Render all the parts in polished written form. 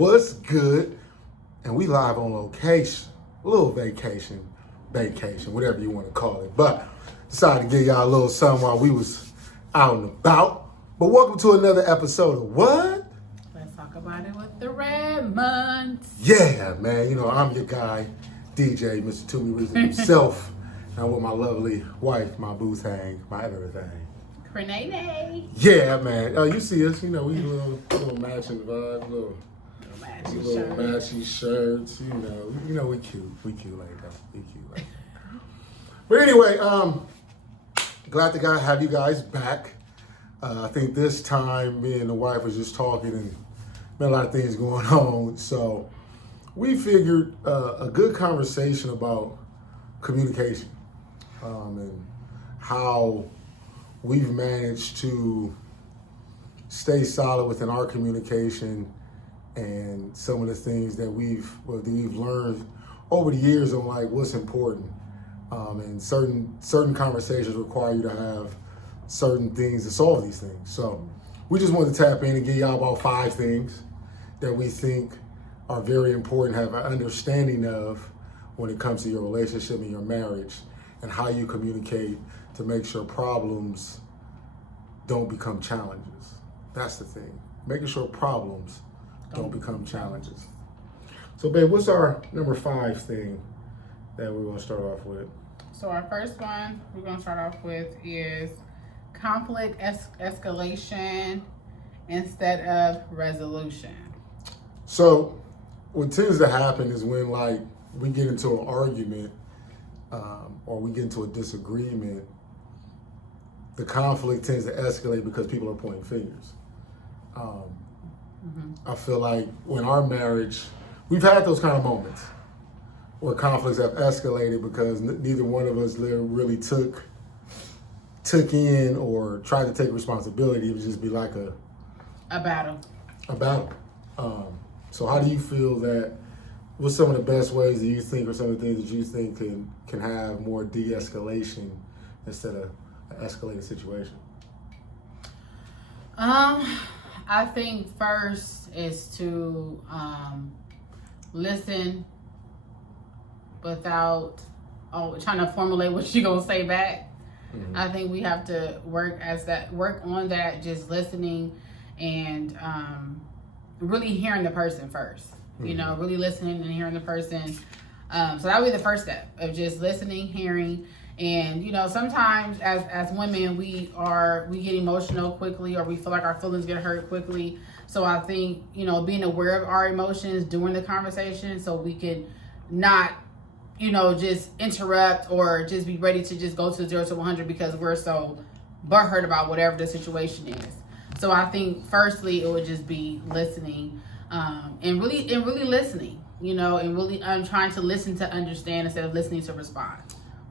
What's good? And we live on location, a little vacation, whatever you want to call it. But decided to give y'all a little something while we was out and about. But welcome to another episode of What? Let's talk about it with the red months. Yeah, man. You know, I'm your guy, DJ, Mr. Toomey Reason himself. And I'm with my lovely wife, my boo thing, my everything. Renee. Yeah, man. You see us, you know, we little matching vibe, little matchy shirts, you know, we cute like that. But anyway, glad to have you guys back. I think this time me and the wife was just talking and been a lot of things going on. So we figured a good conversation about communication and how we've managed to stay solid within our communication and some of the things that we've learned over the years on like what's important. And certain conversations require you to have certain things to solve these things. So we just wanted to tap in and give y'all about 5 things that we think are very important, have an understanding of when it comes to your relationship and your marriage and how you communicate to make sure problems don't become challenges. That's the thing. Making sure problems don't become challenges. So, babe, what's our number 5 thing that we're going to start off with? So our first one we're going to start off with is conflict escalation instead of resolution. So what tends to happen is when like we get into an argument or we get into a disagreement, the conflict tends to escalate because people are pointing fingers. I feel like when our marriage, we've had those kind of moments where conflicts have escalated because neither one of us really took in or tried to take responsibility. It would just be like a battle. So how do you feel that, what's some of the best ways that you think or some of the things that you think can have more de-escalation instead of an escalated situation? I think first is to listen without trying to formulate what you're gonna say back. Mm-hmm. I think we have to work on that, just listening and really hearing the person first. Mm-hmm. You know, really listening and hearing the person. So that would be the first step of just listening, hearing. And, you know, sometimes as women, we get emotional quickly, or we feel like our feelings get hurt quickly. So I think, you know, being aware of our emotions during the conversation so we can not, you know, just interrupt or just be ready to just go to 0 to 100 because we're so butthurt about whatever the situation is. So I think firstly, it would just be listening and really listening, you know, and really trying to listen to understand instead of listening to respond.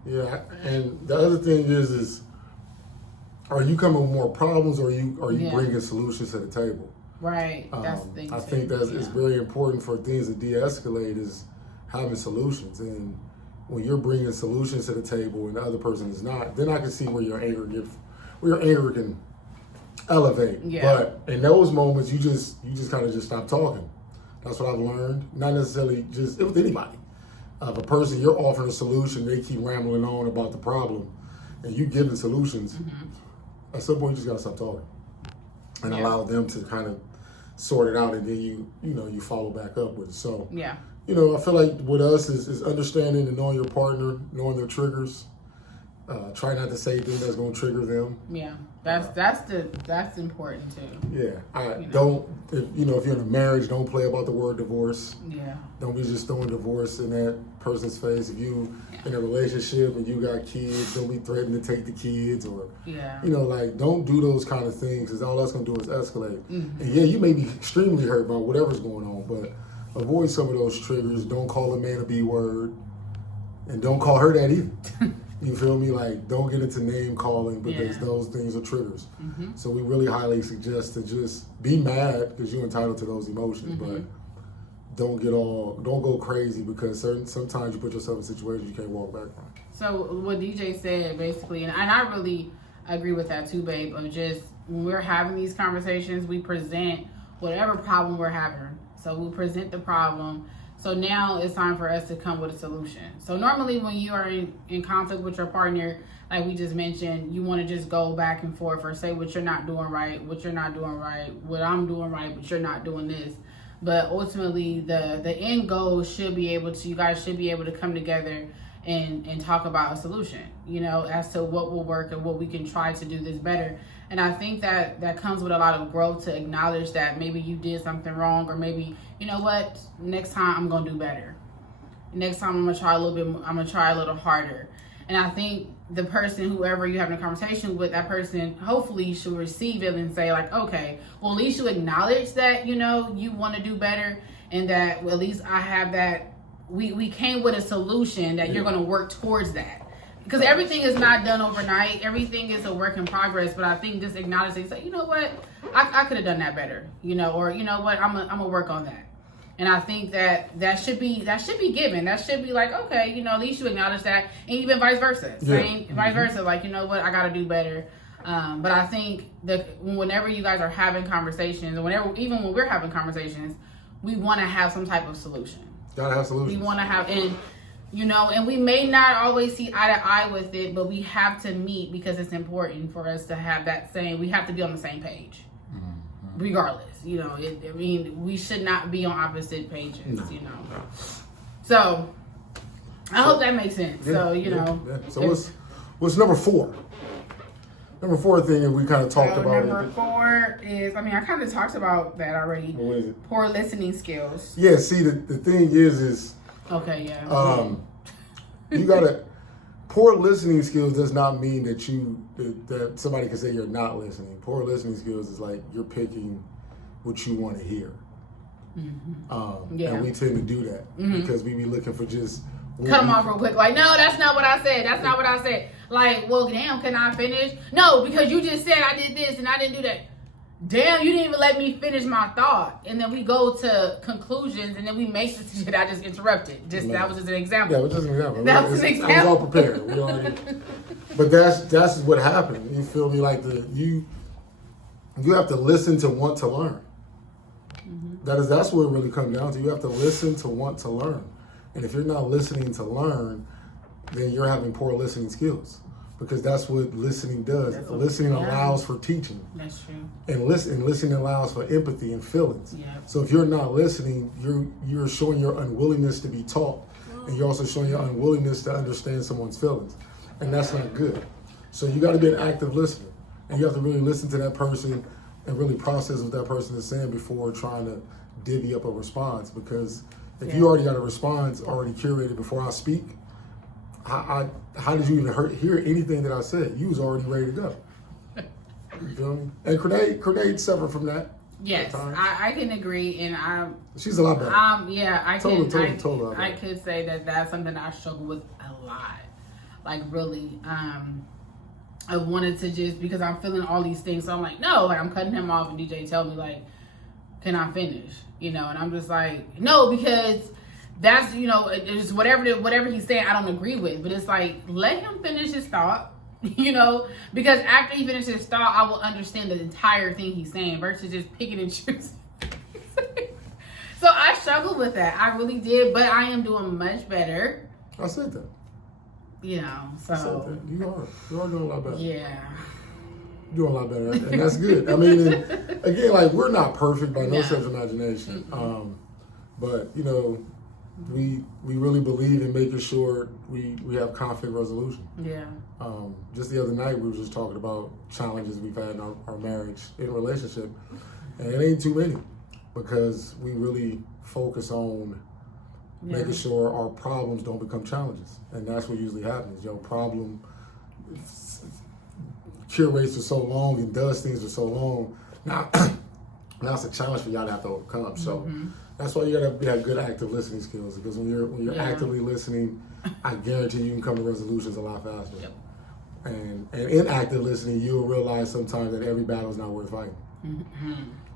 Yeah, and the other thing is are you coming with more problems, or are you bringing solutions to the table? Right, that's the thing. I think it's very important for things to de-escalate is having solutions. And when you're bringing solutions to the table and the other person is not, then I can see where your anger can elevate. Yeah. But in those moments, you just kind of just stop talking. That's what I've learned. Not necessarily just with anybody. If a person, you're offering a solution, they keep rambling on about the problem, and you give the solutions, at some point you just gotta stop talking and allow them to kind of sort it out, and then you follow back up with it. So you know, I feel like with us is understanding and knowing your partner, knowing their triggers. Try not to say things that's going to trigger them. Yeah, that's important too. Yeah, if you're in a marriage, don't play about the word divorce. Yeah, don't be just throwing divorce in that person's face. If you in a relationship and you got kids, don't be threatening to take the kids, or you know, like don't do those kind of things, because all that's going to do is escalate. Mm-hmm. And you may be extremely hurt by whatever's going on, but avoid some of those triggers. Don't call a man a B word, and don't call her that either. You feel me? Like, don't get into name calling because those things are triggers. Mm-hmm. So we really highly suggest to just be mad because you're entitled to those emotions, but don't go crazy because sometimes you put yourself in situations you can't walk back from. So what DJ said basically, and I really agree with that too, babe, of just when we're having these conversations, we present whatever problem we're having So we'll present the problem. So now it's time for us to come with a solution. So normally when you are in conflict with your partner, like we just mentioned, you want to just go back and forth or say what you're not doing right, what you're not doing right, what I'm doing right, but you're not doing this. But ultimately, the end goal should be able to, you guys should be able to come together and talk about a solution, you know, as to what will work and what we can try to do this better. And I think that comes with a lot of growth, to acknowledge that maybe you did something wrong, or maybe, you know what, next time I'm going to do better. Next time I'm going to try a little bit, I'm going to try a little harder. And I think the person, whoever you're having a conversation with, that person hopefully should receive it and say like, okay, well, at least you acknowledge that, you know, you want to do better, and that, well, at least I have that, we came with a solution that you're going to work towards that. Because everything is not done overnight. Everything is a work in progress. But I think just acknowledging, say, you know what, I could have done that better, you know, or you know what, I'm gonna work on that. And I think that should be given. That should be like, okay, you know, at least you acknowledge that, and even vice versa, vice versa, like, you know what, I got to do better. But I think that whenever you guys are having conversations, or even when we're having conversations, we want to have some type of solution. Gotta have solutions. We want to have, and you know, and we may not always see eye to eye with it, but we have to meet, because it's important for us to have that same, we have to be on the same page, regardless, you know, I mean, we should not be on opposite pages, you know. So, I hope that makes sense. Yeah, so, you know. Yeah. So what's number 4? Number 4 thing that we kind of talked about. Number 4 is, I mean, I kind of talked about that already. What is it? Poor listening skills. Yeah, see, the thing is okay, yeah. You gotta, poor listening skills does not mean that that somebody can say you're not listening. Poor listening skills is like you're picking what you want to hear. And we tend to do that because we be looking for just cut them off real quick. Like, no, that's not what I said. That's not what I said. Like, well, damn, can I finish? No, because you just said I did this and I didn't do that. Damn, you didn't even let me finish my thought. And then we go to conclusions, and then we make the shit I just interrupted. That was just an example. Yeah, it was just an example. That was an example. I was all prepared. But that's what happened. You feel me? Like you have to listen to want to learn. That's what it really comes down to. You have to listen to want to learn. And if you're not listening to learn, then you're having poor listening skills. Because that's what listening does. Listening allows for teaching. That's true. And listening allows for empathy and feelings. Yeah. So if you're not listening, you're showing your unwillingness to be taught. And you're also showing your unwillingness to understand someone's feelings. And that's not good. So you got to be an active listener. And you have to really listen to that person and really process what that person is saying before trying to divvy up a response. Because if you already got a response already curated before I speak, how did you even hear anything that I said? You was already ready to go. You feel me? And Grenade suffered from that. Yes, I can agree, and she's a lot better. Yeah, I could say that that's something I struggle with a lot. Like, really, I wanted to just, because I'm feeling all these things, so I'm like, no, like, I'm cutting him off, and DJ tell me, like, can I finish? You know, and I'm just like, no, because that's, you know, it's whatever he's saying, I don't agree with. But it's like, let him finish his thought, you know, because after he finishes his thought, I will understand the entire thing he's saying versus just picking and choosing. So I struggled with that. I really did, but I am doing much better. I said that. You know, so. I said that. You are doing a lot better. Yeah. You're doing a lot better, and that's good. I mean, again, like, we're not perfect by no stretch of imagination. But, you know, we really believe in making sure we have conflict resolution. Yeah. Just the other night, we were just talking about challenges we've had in our marriage, in relationship, and it ain't too many, because we really focus on making sure our problems don't become challenges, and that's what usually happens. Your problem curates for so long and does things for so long. Now it's a challenge for y'all to have to overcome. So that's why you gotta have good active listening skills, because when you're actively listening, I guarantee you can come to resolutions a lot faster. Yep. And in active listening, you'll realize sometimes that every battle is not worth fighting.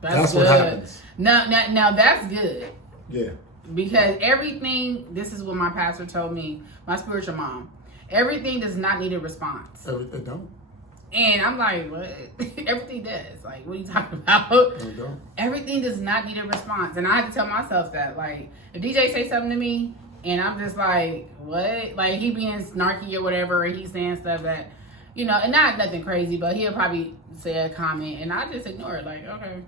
That's what happens. Now that's good. Yeah. Because everything, this is what my pastor told me, my spiritual mom, everything does not need a response. It don't. And I'm like, what? Everything does. Like, what are you talking about? Everything does not need a response. And I had to tell myself that. Like, if DJ say something to me, and I'm just like, what? Like, he being snarky or whatever, and he's saying stuff that, you know, and not nothing crazy, but he'll probably say a comment, and I just ignore it. Like, okay.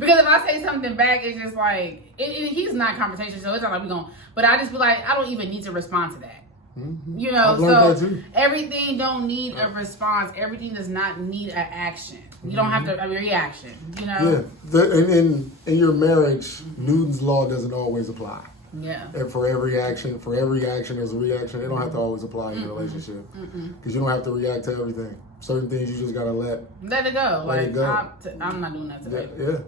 Because if I say something back, it's just like, he's not conversation, so it's not like we going, but I just feel like I don't even need to respond to that. Mm-hmm. You know, so everything don't need a response. Everything does not need an action. You don't have to a reaction. You know. Yeah, in your marriage, Newton's law doesn't always apply. Yeah. And for every action, there's a reaction. It don't have to always apply in your relationship because you don't have to react to everything. Certain things you just gotta let it go. Let it go. I'm not doing that today. Yeah,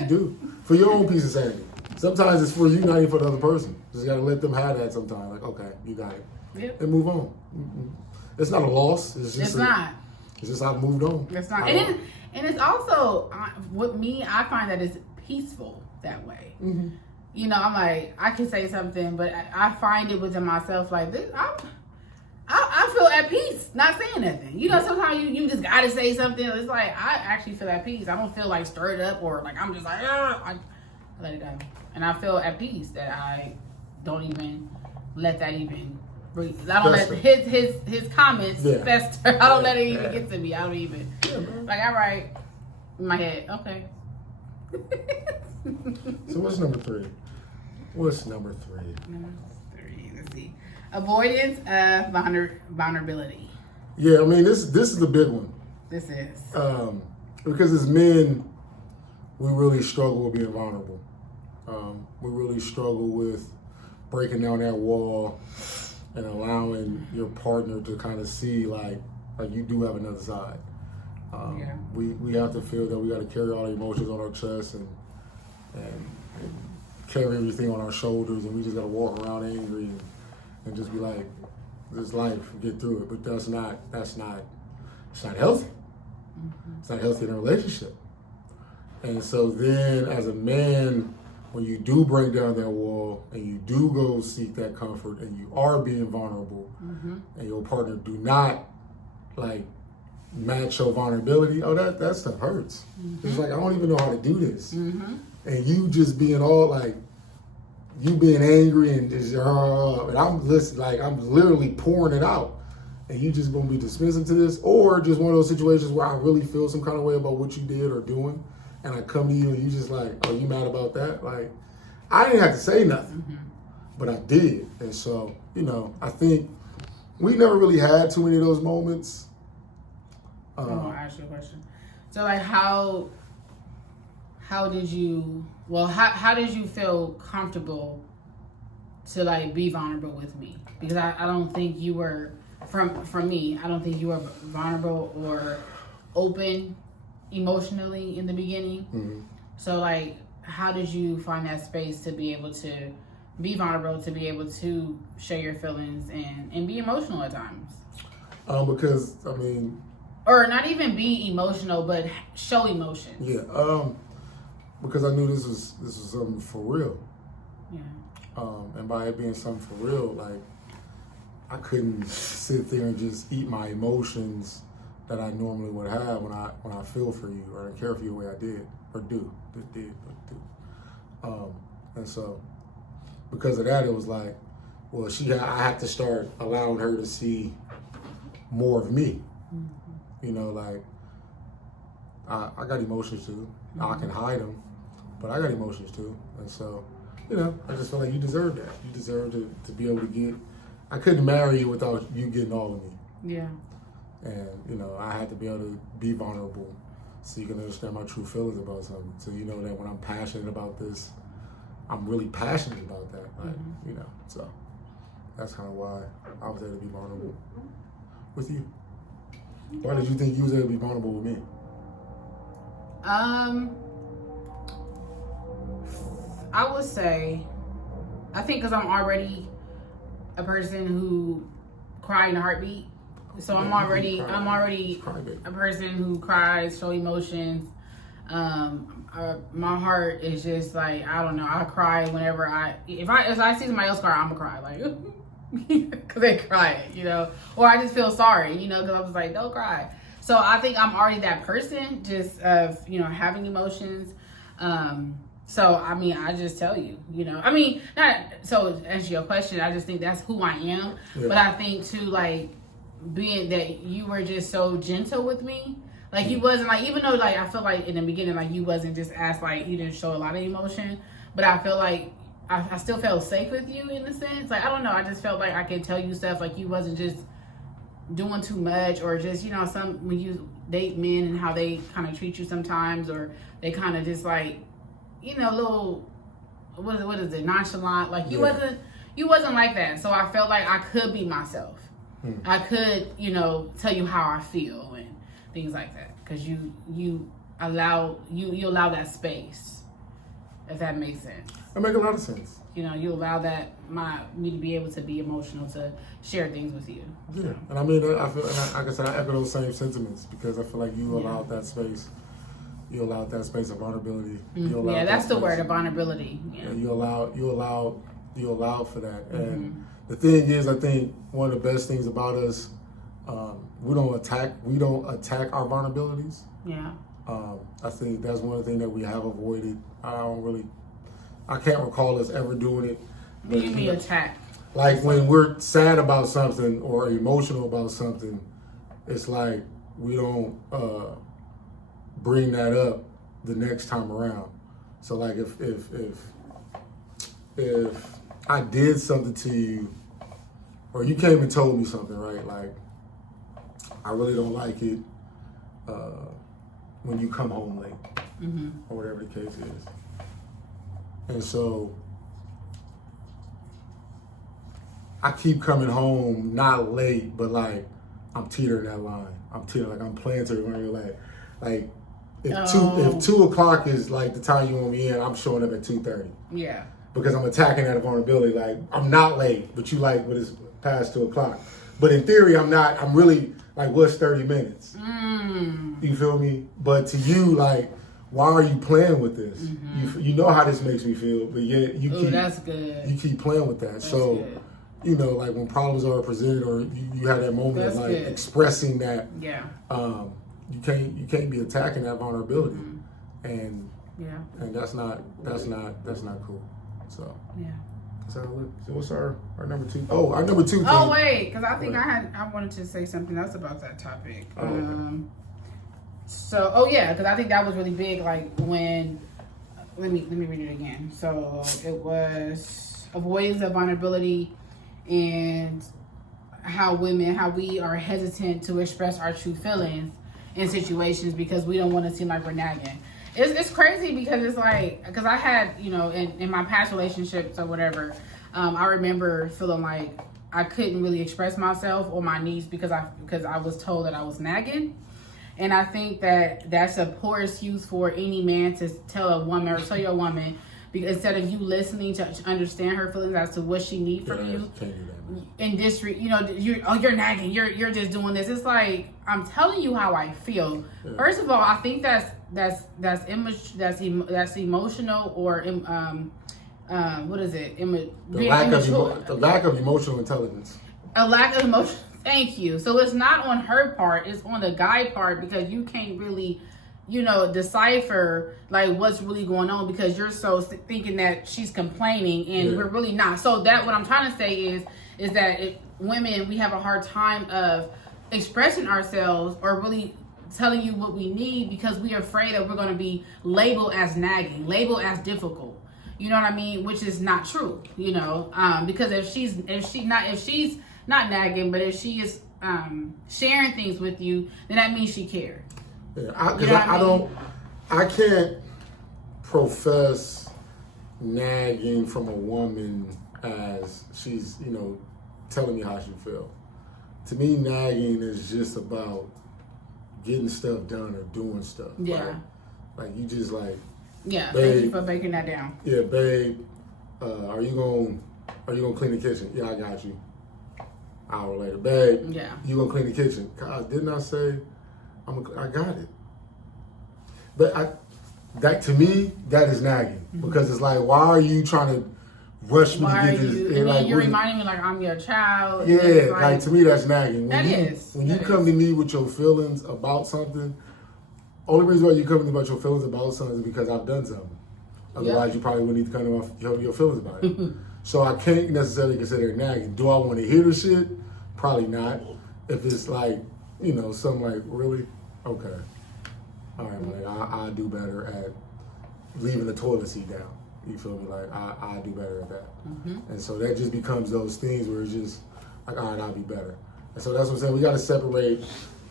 you do for your own peace of sanity. Sometimes it's for you, not even for the other person. Just gotta let them have that. Sometimes, like, okay, you got it. Yep. And move on. It's not a loss. It's just not. It's just I've moved on. It's not. And it's also, with me, I find that it's peaceful that way. Mm-hmm. You know, I'm like, I can say something, but I find it within myself like this. I feel at peace not saying nothing. You know, sometimes you just gotta say something. It's like, I actually feel at peace. I don't feel like stirred up or like I'm just like, I let it go. And I feel at peace that I don't even let that even breathe. I don't let his comments fester. I don't let it even get to me. I don't even like, all right, in my head, okay. So what's number 3? What's number 3? Number 3, let's see. Avoidance of vulnerability. Yeah, I mean this is the big one. This is. Because as men, we really struggle with being vulnerable. We really struggle with breaking down that wall and allowing your partner to kind of see like you do have another side. We have to feel that we got to carry all the emotions on our chest and carry everything on our shoulders, and we just got to walk around angry and just be like, this life, get through it. But it's not healthy. Mm-hmm. It's not healthy in a relationship. And so then as a man, when you do break down that wall and you do go seek that comfort and you are being vulnerable and your partner do not like match your vulnerability, that stuff hurts. Mm-hmm. It's like, I don't even know how to do this. Mm-hmm. And you just being all like, you being angry and just, and I'm literally pouring it out. And you just gonna be dismissive to this, or just one of those situations where I really feel some kind of way about what you did or doing, and I come to you and you just like, are you mad about that? Like, I didn't have to say nothing, but I did. And so, you know, I think we never really had too many of those moments. I'll ask you a question. So, like, how did you feel comfortable to like be vulnerable with me? Because I don't think you were, from me, I don't think you were vulnerable or open emotionally in the beginning. Mm-hmm. So like, how did you find that space to be able to be vulnerable, to be able to share your feelings and be emotional at times? Because I mean, or not even be emotional, but show emotion. Yeah. Because I knew this was something for real. Yeah. And by it being something for real, like, I couldn't sit there and just eat my emotions that I normally would have when I feel for you or I care for you the way I did or do. And so because of that, it was like, well, I have to start allowing her to see more of me. Mm-hmm. You know, like, I got emotions too. Mm-hmm. I can hide them, but I got emotions too. And so, you know, I just felt like you deserve that. You deserve to be able to get, I couldn't marry you without you getting all of me. Yeah. And, you know, I had to be able to be vulnerable so you can understand my true feelings about something. So you know that when I'm passionate about this, I'm really passionate about that. Like, you know, so that's kind of why I was able to be vulnerable with you. Why did you think you was able to be vulnerable with me? I would say, I think because I'm already a person who cry in a heartbeat. So I'm already a person who cries, show emotions. My heart is just like, I don't know. I cry whenever if I see somebody else cry, I'm gonna cry. Like, because they cry, or I just feel sorry, because I was like, don't cry. So I think I'm already that person, just of having emotions. So I mean, I just tell you, not so to answer your question. I just think that's who I am. Yeah. But I think too, like being that you were just so gentle with me. Like you wasn't like, even though like I feel like in the beginning like you wasn't just like you didn't show a lot of emotion, but I feel like I still felt safe with you in a sense. Like I don't know, I just felt like I could tell you stuff, like you wasn't just doing too much, or just some when you date men and how they kind of treat you sometimes, or they kind of just like little what is it, nonchalant. Like you wasn't like that. So I felt like I could be myself. I could tell you how I feel and things like that, because you allow that space, if that makes sense. That makes a lot of sense. You allow me to be able to be emotional, to share things with you. Yeah, and I mean, I feel, like I said, I echo those same sentiments, because I feel like you allowed that space. You allowed that space of vulnerability. Yeah, that's the word, of vulnerability. Yeah. And you allowed for that. And the thing is, I think one of the best things about us, we don't attack our vulnerabilities. Yeah. I think that's one of the things that we have avoided. I can't recall us ever doing it. What do you mean attack? Like when we're sad about something or emotional about something, it's like we don't bring that up the next time around. So like if I did something to you, or you came and told me something, right? Like, I really don't like it when you come home late, or whatever the case is. And so I keep coming home, not late, but like I'm teetering that line. I'm playing to the line. Like if 2 o'clock is like the time you want me in, I'm showing up at 2:30. Yeah. Because I'm attacking that vulnerability. Like I'm not late, but you like when it's past 2 o'clock. But in theory, I'm not. I'm really like, what's 30 minutes? You feel me? But to you, like, why are you playing with this? You know how this makes me feel, but yet that's good. You keep playing with that. That's so good. Like when problems are presented, or you have that moment of like expressing that. Yeah. You can't be attacking that vulnerability, and that's not cool. So yeah. So what's our number 2? Oh, our number 2. Oh wait, because I think I wanted to say something else about that topic. Okay. Because I think that was really big. Like when, let me read it again. So it was avoidance of vulnerability, and how we are hesitant to express our true feelings in situations because we don't want to seem like we're nagging. It's crazy because it's like, because I had, in my past relationships or whatever, I remember feeling like I couldn't really express myself or my needs because I was told that I was nagging. And I think that that's a poor excuse for any man to tell a woman or tell your woman, because instead of you listening to understand her feelings as to what she needs from you, in this, you're nagging, you're just doing this. It's like, I'm telling you how I feel. Yeah. First of all, I think that's emotional, or what is it? The lack of emotional intelligence. A lack of emotion. Thank you. So it's not on her part; it's on the guy part, because you can't really, decipher like what's really going on, because you're so thinking that she's complaining, and we're really not. So that what I'm trying to say is that women, we have a hard time of expressing ourselves or really telling you what we need, because we are afraid that we're going to be labeled as nagging, labeled as difficult. You know what I mean? Which is not true. Because if she's not nagging, but if she is sharing things with you, then that means she cares. Yeah, I can't profess nagging from a woman as she's, telling me how she feels. To me, nagging is just about getting stuff done or doing stuff. Yeah. Right? Like you just like. Yeah. Babe, thank you for breaking that down. Yeah, babe. Are you gonna clean the kitchen? Yeah, I got you. Hour later, babe. Yeah. You gonna clean the kitchen? God, didn't I say I got it? But that to me, that is nagging, because it's like, why are you trying to rush me Why to get are this. you? And And like, then you're reminding me like I'm your child. yeah, It's like to me that's nagging. When you come to me with your feelings about something, only reason why you come to me about your feelings about something is because I've done something. Otherwise, you probably wouldn't need to come to my your feelings about it. So I can't necessarily consider it nagging. Do I want to hear the shit? Probably not. If it's like, you know, something like, really? Okay. All right, like I do better at leaving the toilet seat down. You feel me? Like I do better at that. And so that just becomes those things where it's just like, all right, I'll be better. And so that's what I'm saying. We got to separate,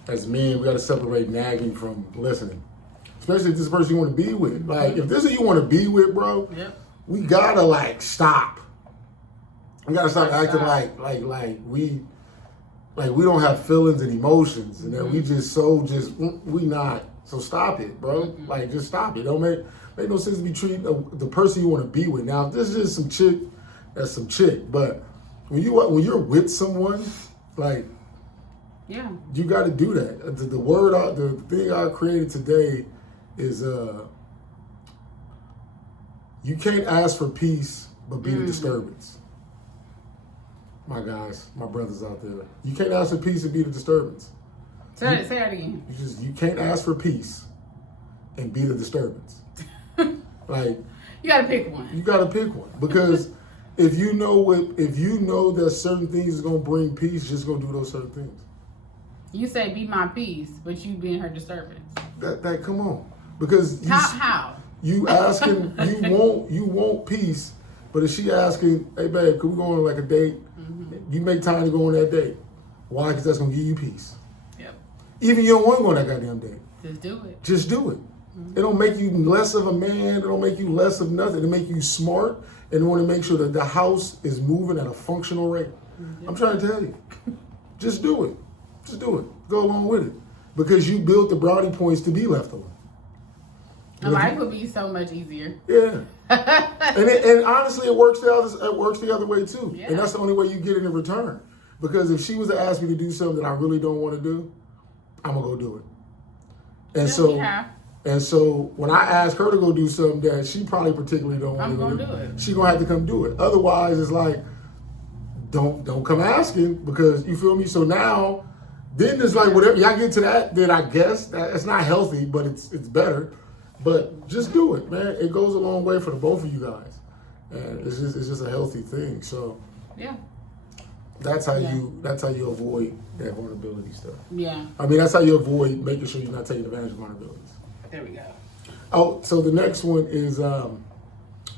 as men, we got to separate nagging from listening. Especially if this person you want to be with. Like, if this is who you want to be with, bro, we got to, like, stop. We got to stop acting like we don't have feelings and emotions. And that we we not. So stop it, bro. Like, just stop it. Don't make no sense to be treating the person you want to be with. Now, if this is just some chick, that's some chick. But when you're with someone, like, you got to do that. The thing I created today is you can't ask for peace but be the disturbance. My guys, my brothers out there, you can't ask for peace and be the disturbance. Say that again. You can't ask for peace and be the disturbance. Like, you gotta pick one. You gotta pick one, because if you know that certain things is gonna bring peace, just gonna do those certain things. You say be my peace, but you being her disturbance. That come on, because how you asking you want peace, but if she asking, hey babe, can we go on like a date? You make time to go on that date. Why? Because that's gonna give you peace. Yep. Even you don't want to go on that goddamn date. Just do it. Just do it. It don't make you less of a man. It don't make you less of nothing. It make you smart and want to make sure that the house is moving at a functional rate. I'm trying to tell you. Just do it. Just do it. Go along with it. Because you built the brownie points to be left alone. Life would be so much easier. Yeah. and honestly, it works the other way too. Yeah. And that's the only way you get it in return. Because if she was to ask me to do something that I really don't want to do, I'm gonna go do it. And so when I ask her to go do something that she probably particularly don't want to do it, she gonna have to come do it. Otherwise, it's like, don't come asking, because you feel me. So now, then it's like, whatever y'all get to that, then I guess it's not healthy, but it's better. But just do it, man. It goes a long way for the both of you guys, and it's just a healthy thing. So that's how you avoid that vulnerability stuff. Yeah. I mean, that's how you avoid making sure you're not taking advantage of vulnerabilities. There we go. Oh, so the next one is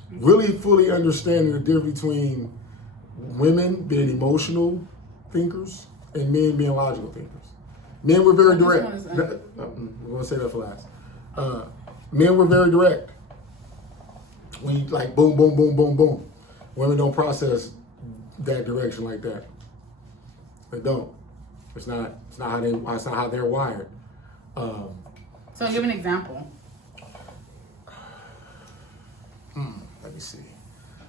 really fully understanding the difference between women being emotional thinkers and men being logical thinkers. Men were very direct. We're going to say that for last. Men were very direct. We like boom, boom, boom, boom, boom. Women don't process that direction like that. They don't. It's not how they're wired. So give an example. Let me see.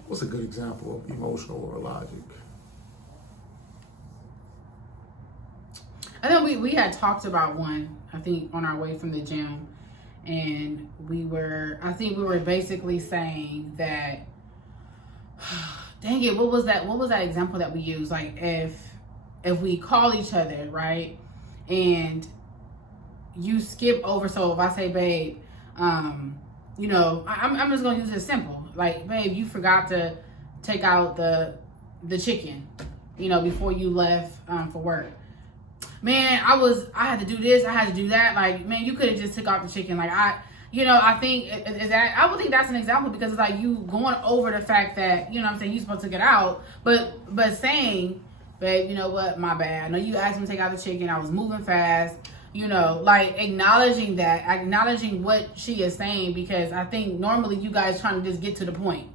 What's a good example of emotional or logic? I think we had talked about one, I think, on our way from the gym. And we were basically saying that, dang it, what was that example that we used? Like, if we call each other, right, and you skip over, so if I say, babe, you know, I'm just gonna use it simple. Like, babe, you forgot to take out the chicken, you know, before you left for work. Man, I had to do this, I had to do that. Like, man, you could have just took out the chicken. Like, I would think that's an example, because it's like you going over the fact that, you know what I'm saying, you supposed to get out, but saying, babe, you know what, my bad. I know you asked me to take out the chicken, I was moving fast, you know, like acknowledging what she is saying, because I think normally you guys trying to just get to the point.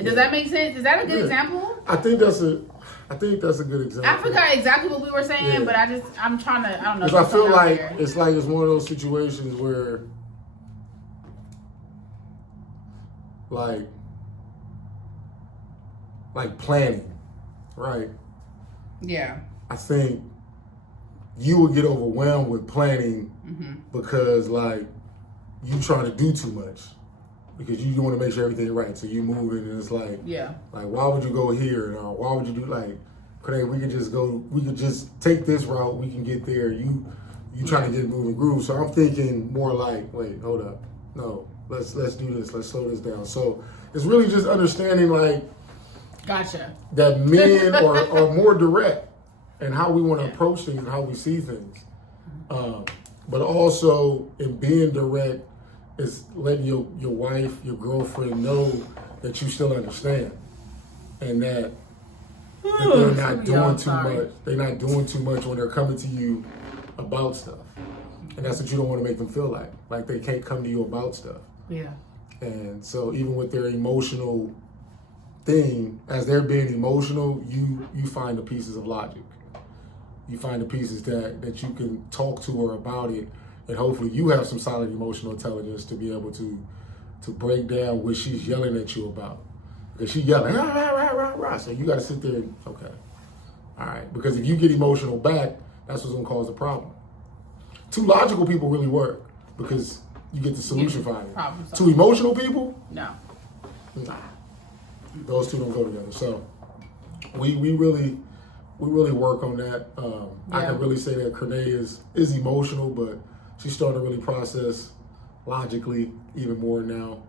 Does that make sense? Is that a good example? I think that's a good example. I forgot exactly what we were saying, but I'm trying to, I don't know. Because I feel like it's one of those situations where, like planning, right? Yeah. I think you would get overwhelmed with planning because, like, you trying to do too much. because you want to make sure everything right. So you moving, and it's like, why would you go here? Why would you do like, we could just take this route. We can get there. You trying to get moving groove. So I'm thinking more like, wait, hold up, no, let's do this. Let's slow this down. So it's really just understanding like, gotcha, that men are more direct in how we want to approach things and how we see things. But also in being direct is letting your wife, your girlfriend know that you still understand and that they're not doing too much. They're not doing too much when they're coming to you about stuff. And that's what you don't want to make them feel like they can't come to you about stuff. Yeah. And so even with their emotional thing, as they're being emotional, you find the pieces of logic. You find the pieces that you can talk to her about it, and hopefully you have some solid emotional intelligence to be able to break down what she's yelling at you about. Because she's yelling, rah, rah, rah, rah, rah. So you got to sit there and, okay, all right. Because if you get emotional back, that's what's going to cause the problem. Two logical people really work because you get the solution finding. Two emotional people? No. Nah. Those two don't go together. So we really work on that. I can really say that Krenay is emotional, but she's starting to really process logically even more now.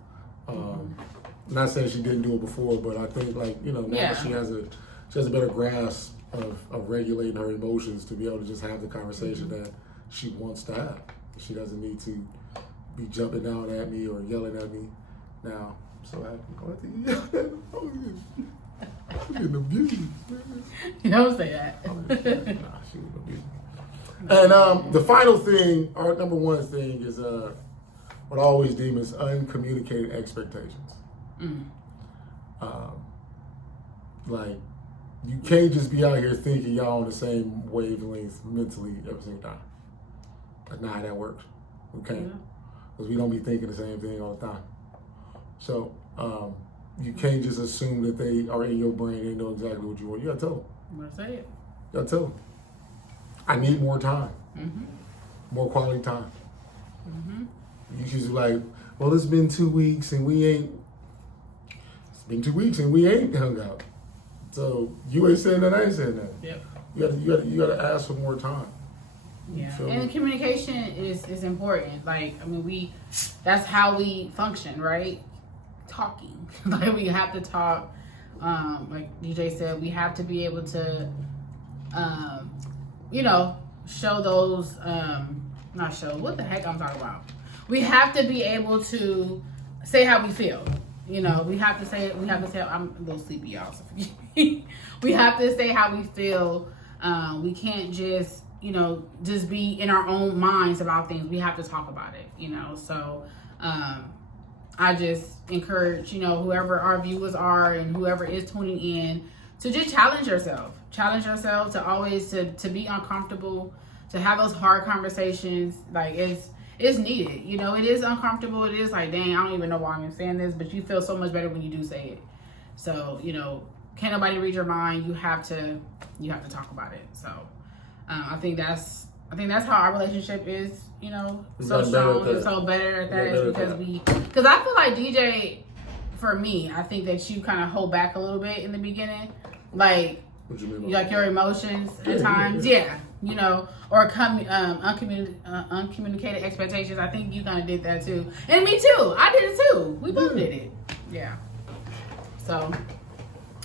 Not saying she didn't do it before, but I think now she has a better grasp of regulating her emotions to be able to just have the conversation that she wants to have. She doesn't need to be jumping down at me or yelling at me now. So I'm getting abused. You don't say that. Nah, she was abused. And the final thing, our number one thing is what I always deem as uncommunicated expectations. Like, you can't just be out here thinking y'all on the same wavelength mentally every single time. That's not how that works. Okay? Because we don't be thinking the same thing all the time. So you can't just assume that they are in your brain and they know exactly what you want. You gotta tell them. I'm gonna say it. You gotta tell them. I need more time. More quality time. You just be like, well, it's been 2 weeks and we ain't hung out. So you ain't saying that, I ain't saying that. Yep. You gotta ask for more time. Yeah, and communication is important. Like, I mean, that's how we function, right? Talking. Like, we have to talk. Like DJ said, we have to be able to, show those, not show, what the heck I'm talking about. We have to be able to say how we feel. We have to say, I'm a little sleepy, y'all. So we have to say how we feel. We can't just be in our own minds about things. We have to talk about it, So I just encourage, whoever our viewers are and whoever is tuning in to just challenge yourself. Challenge yourself to always to be uncomfortable, to have those hard conversations. Like, it's needed. It is uncomfortable. It is like, dang, I don't even know why I'm saying this, but you feel so much better when you do say it. So, can't nobody read your mind. You have to talk about it. So I think that's how our relationship is, so strong and so better at that, is because I feel like DJ, for me, I think that you kind of hold back a little bit in the beginning, like, what you mean like your emotions at times, or uncommunicated expectations. I think you kind of did that too, and me too. I did it too. We both did it, So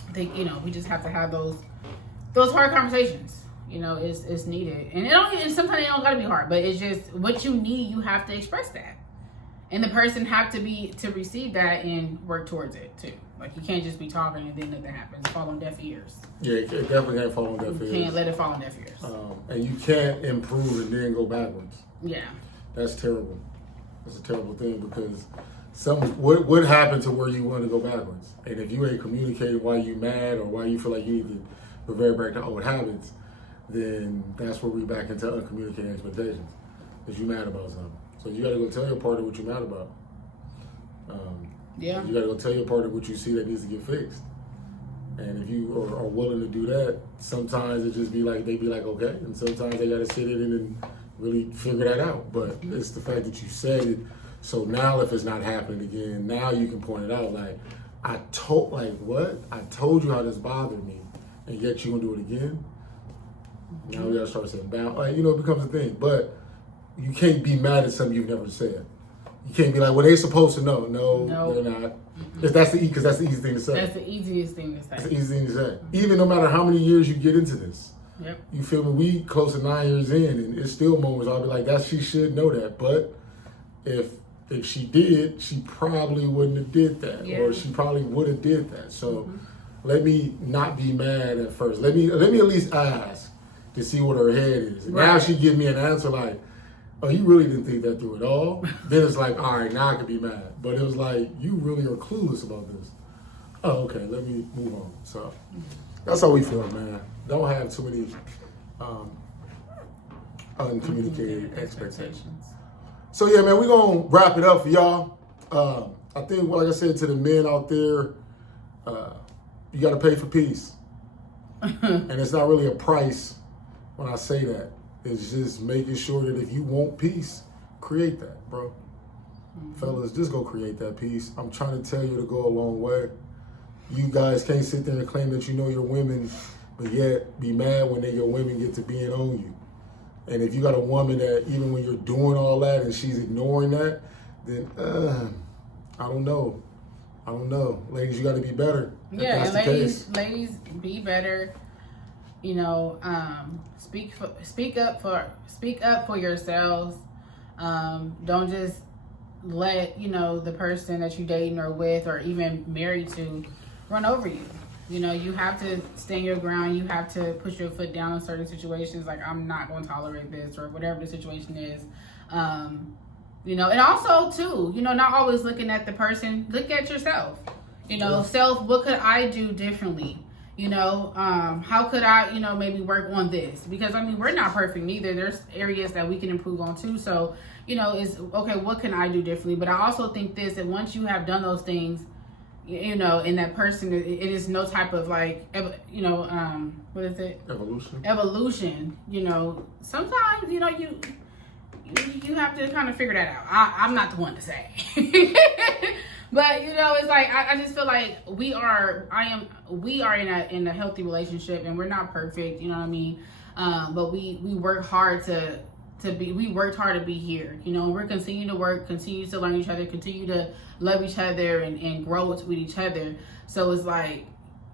I think we just have to have those hard conversations. It's needed. And sometimes it don't gotta be hard, but it's just what you need, you have to express that. And the person have to receive that and work towards it too. Like, you can't just be talking and then nothing happens. Fall on deaf ears. Yeah, it definitely can't fall on deaf ears. You can't let it fall on deaf ears. And you can't improve and then go backwards. Yeah. That's terrible. That's a terrible thing, because what happened to where you want to go backwards? And if you ain't communicating why you mad or why you feel like you need to revert back to old habits, then that's where we back into uncommunicated expectations. Because you mad about something. So you got to go tell your partner what you're mad about. You got to go tell your partner what you see that needs to get fixed. And if you are willing to do that, sometimes it just be like, they be like, okay. And sometimes they got to sit in and really figure that out. But it's the fact that you said it So now if it's not happening again, now you can point it out. Like, I told you how this bothered me, and yet you gonna do it again? Now we gotta start saying bound. Like, it becomes a thing. But you can't be mad at something you've never said. You can't be like, well, they're supposed to know. No, they're not. If that's because that's the easy thing to say. That's the easiest thing to say. That's the easy thing to say. Even no matter how many years you get into this. Yep. You feel me? We close to 9 years in, and it's still moments I'll be like, she should know that. But if she did, she probably wouldn't have did that, or she probably would have did that. So let me not be mad at first. Let me at least ask to see what her head is. Right. Now she give me an answer like, oh, you really didn't think that through at all? Then it's like, all right, now I can be mad. But it was like, you really are clueless about this. Oh, okay, let me move on. So that's how we feel, man. Don't have too many uncommunicated expectations. So yeah, man, we're going to wrap it up for y'all. I think, like I said to the men out there, you got to pay for peace. And it's not really a price when I say that. It's just making sure that if you want peace, create that, bro. Fellas, just go create that peace. I'm trying to tell you to go a long way. You guys can't sit there and claim that you know your women, but yet be mad when your women get to being on you. And if you got a woman that even when you're doing all that and she's ignoring that, then I don't know. Ladies, you got to be better. Yeah, and ladies, be better. Speak up for yourselves. Don't just let the person that you're dating or with or even married to run over you. You have to stand your ground. You have to put your foot down in certain situations. Like, I'm not going to tolerate this or whatever the situation is. And also too, not always looking at the person. Look at yourself. Self. What could I do differently? How could I, maybe work on this? Because we're not perfect neither. There's areas that we can improve on too. So, it's okay. What can I do differently? But I also think that once you have done those things, and that person, it is no type of like, what is it? Evolution. Sometimes, you have to kind of figure that out. I'm not the one to say. But it's like I just feel like we are in a healthy relationship, and we're not perfect, but we work hard we worked hard to be here. We're continuing to work, continue to learn each other, continue to love each other and grow with each other. So it's like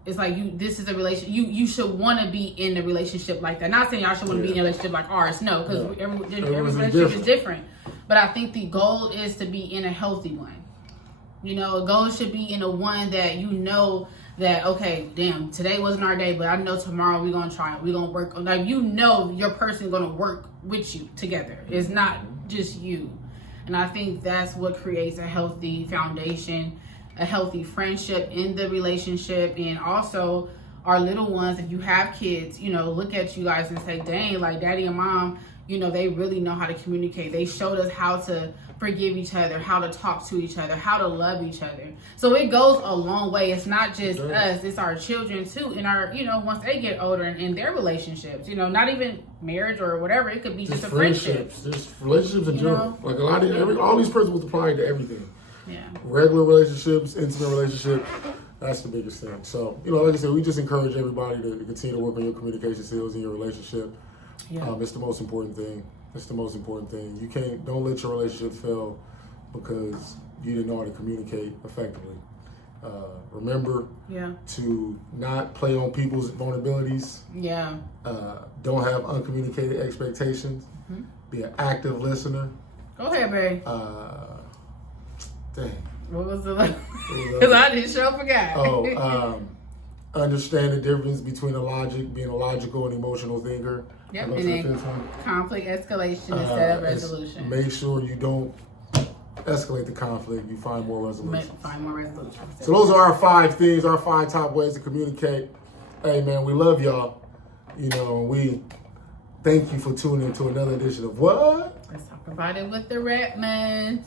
this is a relationship. You should want to be in a relationship like that. Not saying y'all should want to be in a relationship like ours, no, because every relationship is different. But I think the goal is to be in a healthy one. A goal should be in a one that that, okay, damn, today wasn't our day, but I know tomorrow we're going to try it. We're going to work. Like, your person's going to work with you together. It's not just you. And I think that's what creates a healthy foundation, a healthy friendship in the relationship. And also our little ones, if you have kids, look at you guys and say, dang, like daddy and mom, they really know how to communicate. They showed us how to forgive each other, how to talk to each other, how to love each other. So it goes a long way. It's not just us, it's our children too. And our, once they get older in their relationships, not even marriage or whatever, it could be just a friendship. Just relationships in general. Like all these principles apply to everything. Yeah. Regular relationships, intimate relationships, that's the biggest thing. So, like I said, we just encourage everybody to continue to work on your communication skills in your relationship. Yeah. It's the most important thing. Don't let your relationship fail because you didn't know how to communicate effectively. Remember to not play on people's vulnerabilities. Yeah. Don't have uncommunicated expectations. Mm-hmm. Be an active listener. Go ahead, babe. Dang. What was the because I didn't forgot. Understand the difference between being a logical and emotional thinker. Yep, and then conflict escalation instead of resolution. Make sure you don't escalate the conflict. You find more resolution. So those are our 5 things, our 5 top ways to communicate. Hey, man, we love y'all. We thank you for tuning in to another edition of What? Let's talk about it with the Redmonds.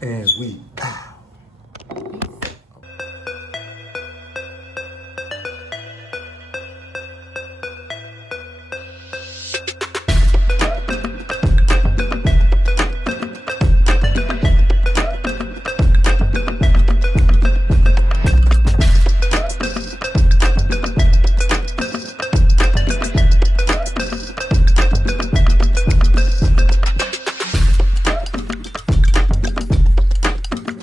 And we out.